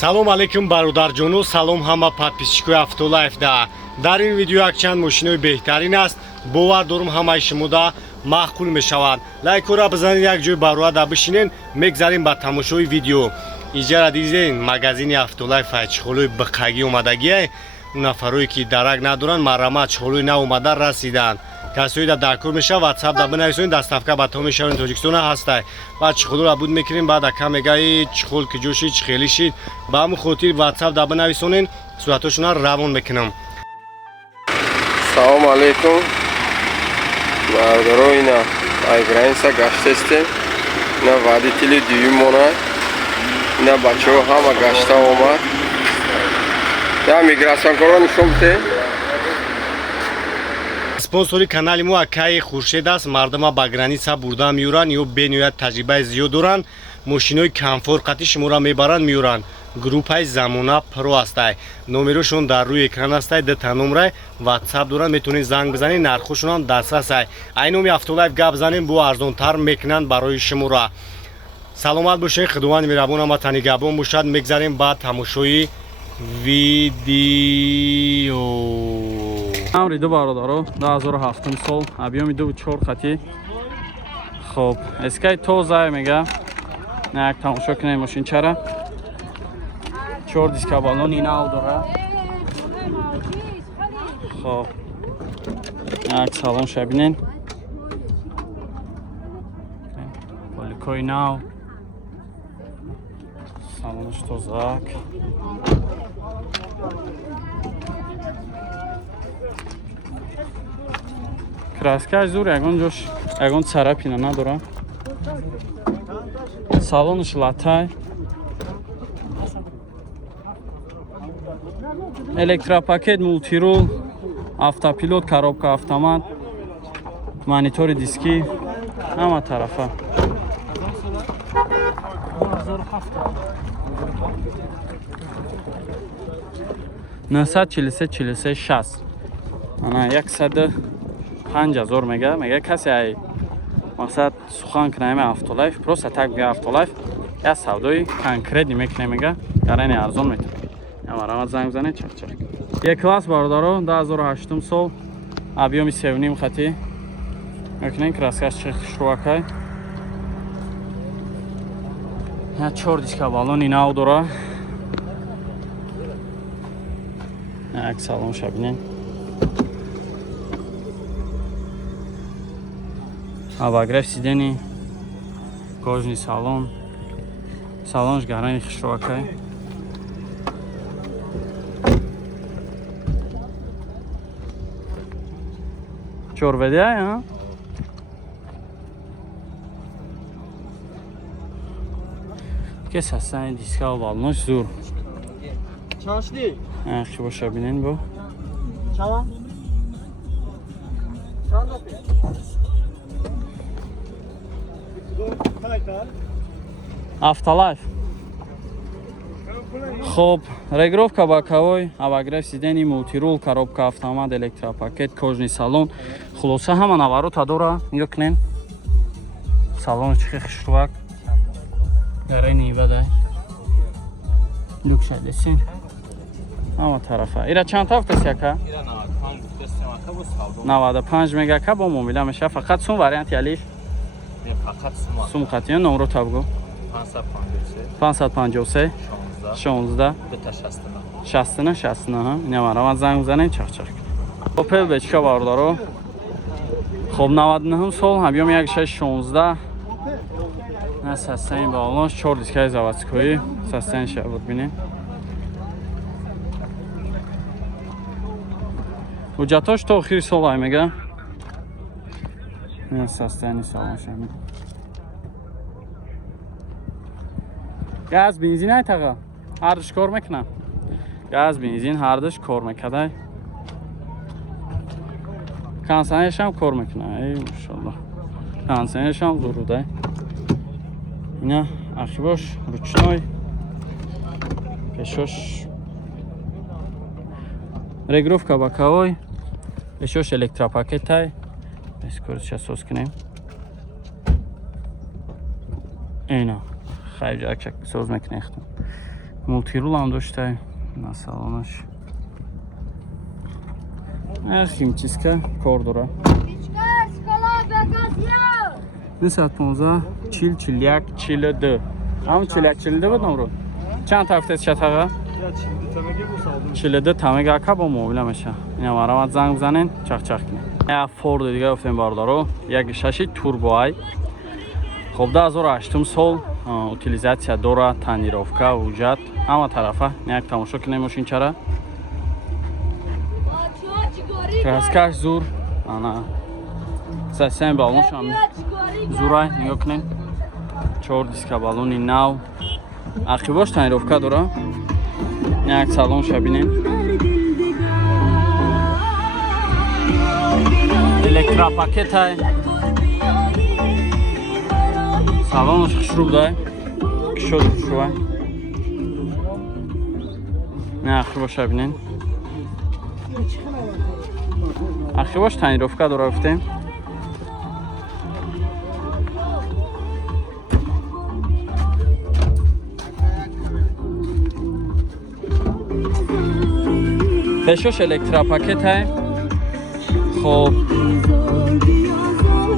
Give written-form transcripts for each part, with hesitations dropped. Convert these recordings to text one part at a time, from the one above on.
салом алейкум бародарҷону, салом ҳама подписчикои Автолайф да. дар ин видео якчанд мошинои беҳтарин аст. бовар дорум ҳамаи шумода маъқул мешаванд. лайкора бизанед, як ҷои барояда бишинен, мегзарем ба тамошои видео. иҷара дизен магазини Автолайф чихолои биқагӣ омадагие. нафарое ки дарак надоранд марҳамат чихолои нав омада расиданд. касое да дар кор меша ватсап да бинависонед, доставка ба то мешаванд. тоҷикистона ҳастай ва чихолро буд мекунем. баъд ака мега чихол ки ҷошид чихели шид, ба ҳамун хотир ватсап да бинависонед, сураташона равон мекунам. Салом алейкум. Бародаро ина ай граница гаштестем. Ина водители дуюмона. Ина бачаҳо ҳама гашта омад. Я миграсионкоро нишон бите. спонсори канали мо акаи хуршед аст. мардума ба граница бурда меёранд ё бениҳоят таҷрибаи зиёд доранд. мошинои камфорқати шуморо мебаранд меёранд. группаи замона про астай. номерошон дар рӯи экран астай. дата номра ватсап доранд, метавонед занг бизанед, нархошонам дастрас ай. ай номи Автолайф гап занем, бо арзонтар мекунанд барои шуморо. саломат бошед, худованд меҳрабон ва танигабон бошад. мегзарем ба тамошои видео. амри ду бародаро 2007 сол объеми 2.4 хати. хоб эскай тоза мега як тамошо кунем мошинчара. 4 диска балон инав дора. хоб як салон шабинен поликой нав, салонш тозак. краскаш зур, ягон ҷош ягон царапина надора. салонш латай. электропакет, мултирул, автопилот, коробка автомат, монитори диски, ҳама тарафа. نهصد 43 60 ана 105,000 мега касе ай мақсад сухан кунем Автолайф, просто так бия Автолайф я савдои конкретни мекунем мега гарани арзон метавон. ямарамат занг бизанед чак. Е класс бародаро 2008 сол объеми 7.5 хати. мекунем краскаш чих шувакай. я 4 диска балон инав дора. як салон шабинен. обогрев сидений, кожный салон. салонш гарани хушрувакай. чорведиай а? ке састани диска ва балонош зур. چاشلی yaxshi boshqa binen bu. چند Автолайф. Xo'p, regrovka bokovoy, обогрев сидений, мултирул, коробка автомат, электропакет, кожный салон. Xulosa hamma navarota dora, yoknen. Salon chiqi xushroq. Garani vaday. Luksa desin. Hamma tarafa. Ira chand taftasi aka? ира 95 дестем ака бо савдо 95 мега бо муомила меша. Фақат сум варианти алиф. не фақат сума Сум қатия номро табгу. 553 553 16 60 ҳа. Инамарамат занг бизанем чақ. Opel бечка бародаро. Хоб 99 сол объем 1.616. на састани балонш 4 дискаи заводскои. састани шабуд бинем. ҳуҷҷатош то охири сол ай мега. на састани салон шамид. газ бензин ай таға. ҳардуш кор мекунам. газ бензин ҳардуш кор мекадай. кондитсионершам кор мекунам. ай машаллоҳ. кондитсионершам зурудай. ина ахибош ручной. пешош регровка боковой. пешош электропакетай. скоростиш асос кунем. اینا خیلی جاکش سوز میکنه мултирул ҳам дошта на салонаш ҳар химчизка кор дора 215 40 41 42 ҳам 41 42 буд номро чанд тафтес чатаға 42 тамага ака бо муомила меша ина марамат занг бизанен чахчах кинен як форд дига гуфтем бародаро 1.6 турбоай хоб 2008 сол утилизация дора танировка ҳуҷҷат ҳама тарафа як тамошо кинем мошинчара краскаш зур ана сасен балоншам зурай нигоҳ кинем 4 диска балони нав ақибош танировка дора як салонша бинем электропакетай салонош хушрӯб дай кишо дуршува ақибоша бинем ақибош танировка дора гуфтем пешош электропакетай хоб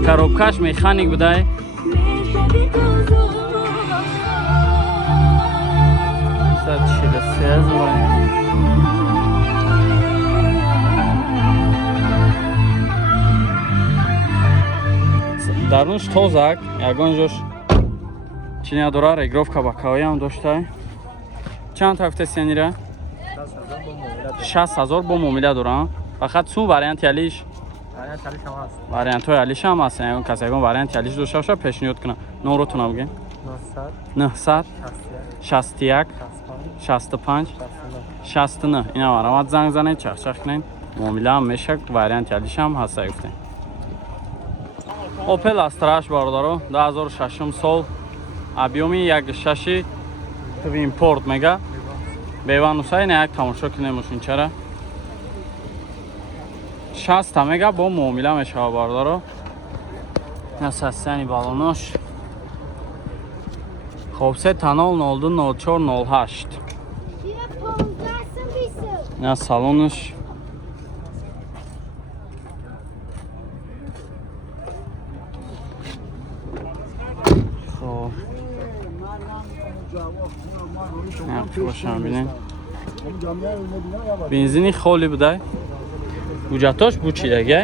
коробкаш механик будай дарунш тозак ягон ҷош чиня дора регировка ба каваям доштай чанд тафтесянира 60,000 бо муомила дорам фақат сум вариант ялиш вариантҳои ялиш ҳам ҳаст ягон кас ягон вариант ялиш дошта боша пешниҳод кунам номротона бигем 900 61 65 69 ина марамат занг занед чахчах кинед муомила ҳам мешад вариант ялиш ҳам ҳаста гуфтем Opel Astra бародаро 2006 сол объёми 1.6 Twin Port мега беванусай як тамошо кинем мошинчара 60 мега бо муомила мешава бародаро насастани балонош хоб се танол 02 04 08 на салонош бошам бинем бензини холӣ будай ҳуҷҷатош бучидага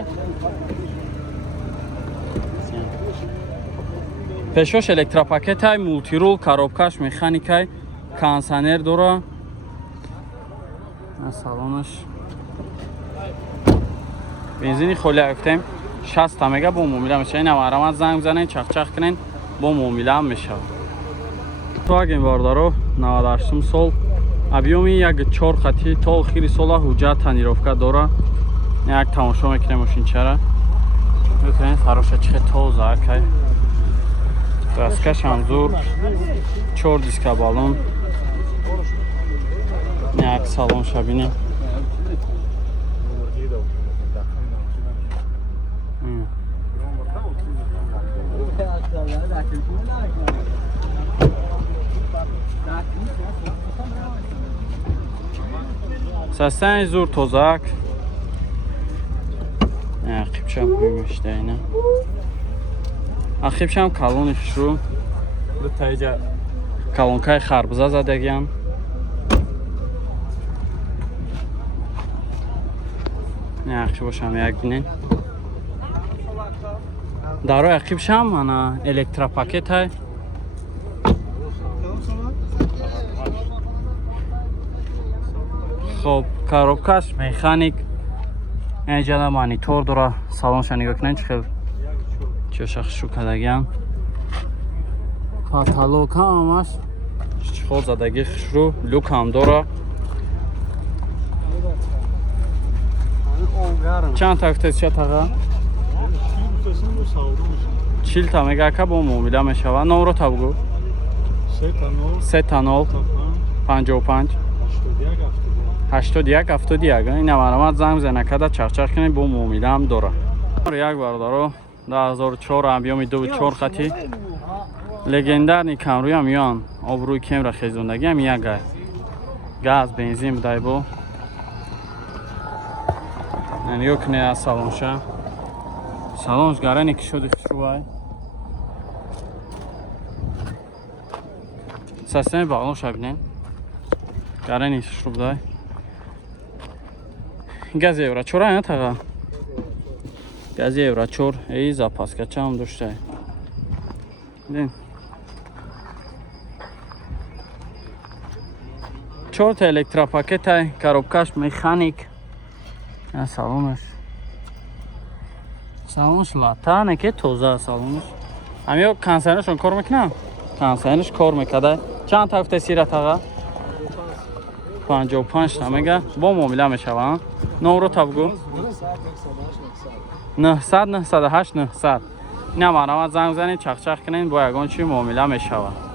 пешош электропакетай мултирул коробкаш механикай кондиционер дора салонош бензини холӣ гуфтем 60 мега бо муомила мешава ина марамат занг бизанед чахчах кинен бо муомила ҳам мешава Volkswagen бародаро 98 сол объёми 1.4 хати то охири сола ҳуҷҷат танировка дора як тамошо мекунем мошинчара бикунем фароша чихе тоза акай краскаш ҳам зур 4 диска балон як салонша бинем састани зур тозак ақибшам мемештаина ақибшам калони хушрӯ дутаиҷа калонкаи харбуза задагиам ақибошам як бинен дарои ақибшам ана электропакетай хоб коробкаш механик инҷала монитор дора салонша нигоҳ кунед чӣ хел чӯша хушу кадагиам каталог ҳамаш чиход задаги хушрӯ люк ҳам дора чанд тафтес чатаға 40 мегака бо муомила мешава номро табгӯ 30 55 81 71 ина марамат занг бизанед када чахчах кинед бо муомила ҳам дора як бародаро 2004 объёми 2.4 хати легендарни камрӯи ҳам ён обрӯи кемра хезондагиам ягай газ бензин будай бу ёкне аз салонша салонш гарани ки шуди хушрувай системаи бағлоша бинен гарани хушру будай гази евро 4 ая тага гази евро 4 и запаска чам душтай дин 4 та электропакетай коробкаш механик салонш латане ки тоза салонш ҳамё консернашон кор мекунам консернаш кор мекарда чанд та гуфта сират ага 55 та мега бо муомила мешаванд номро табгу 900 908 900 инам арамат занг занед чахчах кунед бо ягон чи муомила мешавад